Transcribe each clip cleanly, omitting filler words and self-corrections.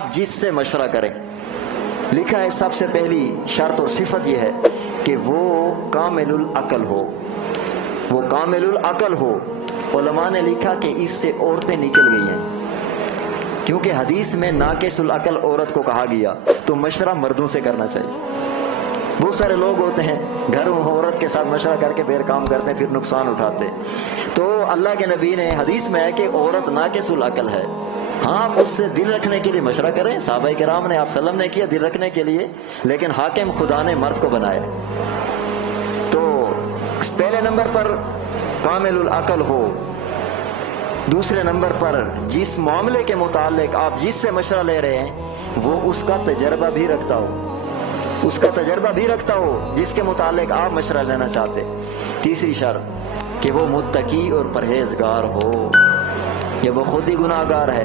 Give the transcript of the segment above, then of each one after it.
آپ جس سے مشورہ کریں، لکھا ہے سب سے پہلی شرط اور صفت یہ ہے کہ وہ کامل العقل ہو، وہ کامل العقل ہو۔ علماء نے لکھا کہ اس سے عورتیں نکل گئی ہیں، کیونکہ حدیث میں ناقص العقل عورت کو کہا گیا، تو مشورہ مردوں سے کرنا چاہیے۔ بہت سارے لوگ ہوتے ہیں گھر میں عورت کے ساتھ مشورہ کر کے پھر کام کرتے ہیں، پھر نقصان اٹھاتے ہیں۔ تو اللہ کے نبی نے حدیث میں ہے کہ عورت ناقص العقل ہے، ہاں آپ اس سے دل رکھنے کے لیے مشورہ کریں، صحابہ کرام نے آپ سلم نے کیا دل رکھنے کے لیے، لیکن حاکم خدا نے مرد کو بنایا۔ تو پہلے نمبر پر کامل العقل ہو، دوسرے نمبر پر جس معاملے کے متعلق آپ جس سے مشورہ لے رہے ہیں وہ اس کا تجربہ بھی رکھتا ہو، اس کا تجربہ بھی رکھتا ہو جس کے متعلق آپ مشورہ لینا چاہتے۔ تیسری شرط کہ وہ متقی اور پرہیزگار ہو، جب وہ خود ہی گناہ گار ہے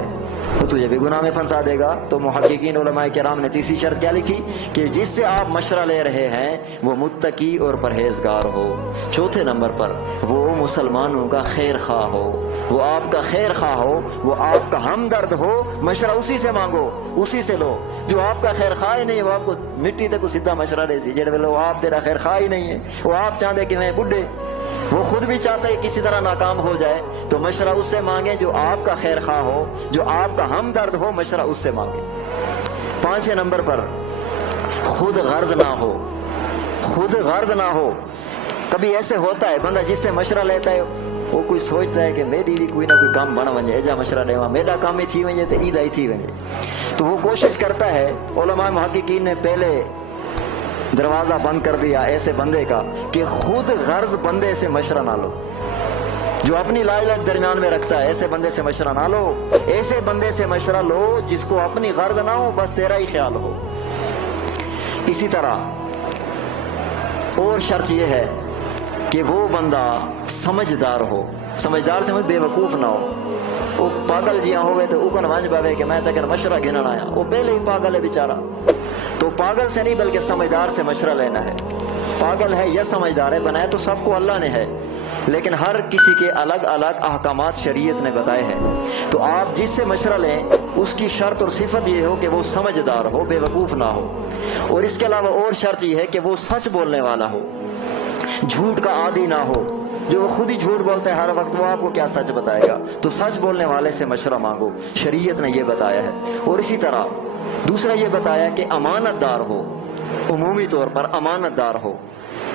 تو تجھے بھی گناہ میں پھنسا دے گا۔ تو محققین علماء کرام نے تیسری شرط کیا لکھی کہ جس سے آپ مشورہ لے رہے ہیں وہ متقی اور پرہیزگار ہو۔ چوتھے نمبر پر وہ مسلمانوں کا خیر خواہ ہو، وہ آپ کا خیر خواہ ہو، وہ آپ کا ہمدرد ہو، مشورہ اسی سے مانگو، اسی سے لو۔ جو آپ کا خیر خواہ ہی نہیں ہے وہ آپ کو مٹی تک سیدھا مشورہ دے سی، جڑے ویلے وہ آپ تیرا خیر خواہ ہی نہیں ہے، وہ آپ چاہتے کہ میں بڈھے، وہ خود بھی چاہتا ہے کسی طرح ناکام ہو جائے، تو مشورہ اس سے مانگیں جو آپ کا خیر خواہ ہو، جو آپ کا ہمدرد ہو، مشورہ اس سے مانگیں۔ پانچویں نمبر پر خود غرض نہ ہو، خود غرض نہ ہو۔ کبھی ایسے ہوتا ہے بندہ جس سے مشورہ لیتا ہے وہ کوئی سوچتا ہے کہ میری بھی کوئی نہ کوئی کام بنا ونجے، ایجا مشورہ ڈیوا میرا کام ہی تھی ونجے تو ایدہ ہی تھی ونجے، تو وہ کوشش کرتا ہے۔ علماء محققین نے پہلے دروازہ بند کر دیا ایسے بندے کا کہ خود غرض بندے سے مشورہ نہ لو، جو اپنی لا الہ درمیان میں رکھتا ہے ایسے بندے سے مشورہ نہ لو، ایسے بندے سے مشورہ لو جس کو اپنی غرض نہ ہو، بس تیرا ہی خیال ہو۔ اسی طرح اور شرط یہ ہے کہ وہ بندہ سمجھدار ہو، سمجھدار سے بے وقوف نہ ہو۔ وہ پاگل جیاں ہوئے تو اکن وانج باوے کہ میں تک مشورہ گھنن آیا، وہ پہلے ہی پاگل ہے بیچارہ۔ تو پاگل سے نہیں بلکہ سمجھدار سے مشورہ لینا ہے۔ پاگل ہے یا سمجھدار ہے، بنایا تو سب کو اللہ نے ہے، لیکن ہر کسی کے الگ الگ احکامات شریعت نے بتائے ہیں۔ تو آپ جس سے مشورہ لیں اس کی شرط اور صفت یہ ہو کہ وہ سمجھدار ہو، بے وقوف نہ ہو، اور اس کے علاوہ اور شرط یہ ہے کہ وہ سچ بولنے والا ہو، جھوٹ کا عادی نہ ہو۔ جو وہ خود ہی جھوٹ بولتا ہے ہر وقت، وہ آپ کو کیا سچ بتائے گا؟ تو سچ بولنے والے سے مشورہ مانگو، شریعت نے یہ بتایا ہے۔ اور اسی طرح دوسرا یہ بتایا کہ امانت دار ہو، عمومی طور پر امانت دار ہو،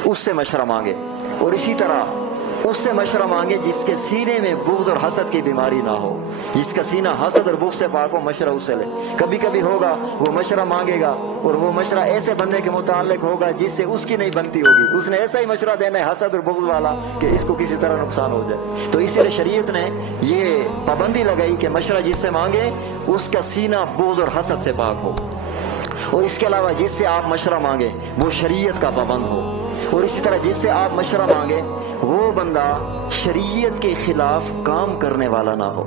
اس سے مشورہ مانگے۔ اور اسی طرح اس سے مشورہ مانگے جس کے سینے میں بغض اور حسد کی بیماری نہ ہو، جس کا سینہ حسد اور بغض سے پاک ہو، مشورہ اس سے لے۔ کبھی کبھی ہوگا وہ مشورہ مانگے گا اور وہ مشورہ ایسے بندے کے متعلق ہوگا جس سے اس کی نہیں بنتی ہوگی، اس نے ایسا ہی مشورہ دینا ہے حسد اور بغض والا کہ اس کو کسی طرح نقصان ہو جائے۔ تو اسی لیے شریعت نے یہ پابندی لگائی کہ مشورہ جس سے مانگے اس کا سینہ بغض اور حسد سے پاک ہو، اور اس کے علاوہ جس سے آپ مشورہ مانگے وہ شریعت کا پابند ہو، اور اسی طرح جس سے آپ مشورہ مانگے وہ بندہ شریعت کے خلاف کام کرنے والا نہ ہو۔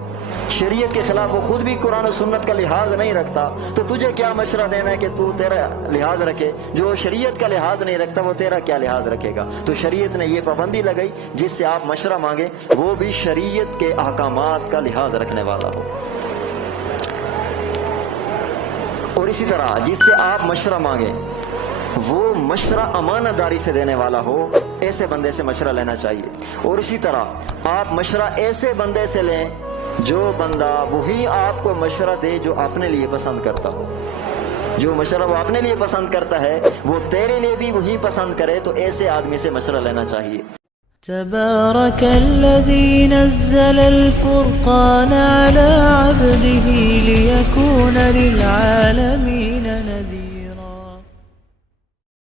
شریعت کے خلاف وہ خود بھی قرآن و سنت کا لحاظ نہیں رکھتا، تو تجھے کیا مشورہ دینا ہے کہ تو تیرا لحاظ رکھے؟ جو شریعت کا لحاظ نہیں رکھتا وہ تیرا کیا لحاظ رکھے گا؟ تو شریعت نے یہ پابندی لگائی جس سے آپ مشورہ مانگے وہ بھی شریعت کے احکامات کا لحاظ رکھنے والا ہو۔ اور اسی طرح جس سے آپ مشورہ مانگیں وہ مشورہ امانت داری سے دینے والا ہو، ایسے بندے سے مشورہ لینا چاہیے۔ اور اسی طرح آپ مشورہ ایسے بندے سے لیں جو بندہ وہی آپ کو مشورہ دے جو اپنے لیے پسند کرتا ہو، جو مشورہ وہ اپنے لیے پسند کرتا ہے وہ تیرے لیے بھی وہی پسند کرے، تو ایسے آدمی سے مشورہ لینا چاہیے۔ تبارك الذي نزل الفرقان على عبده ليكون للعالمين نذيرا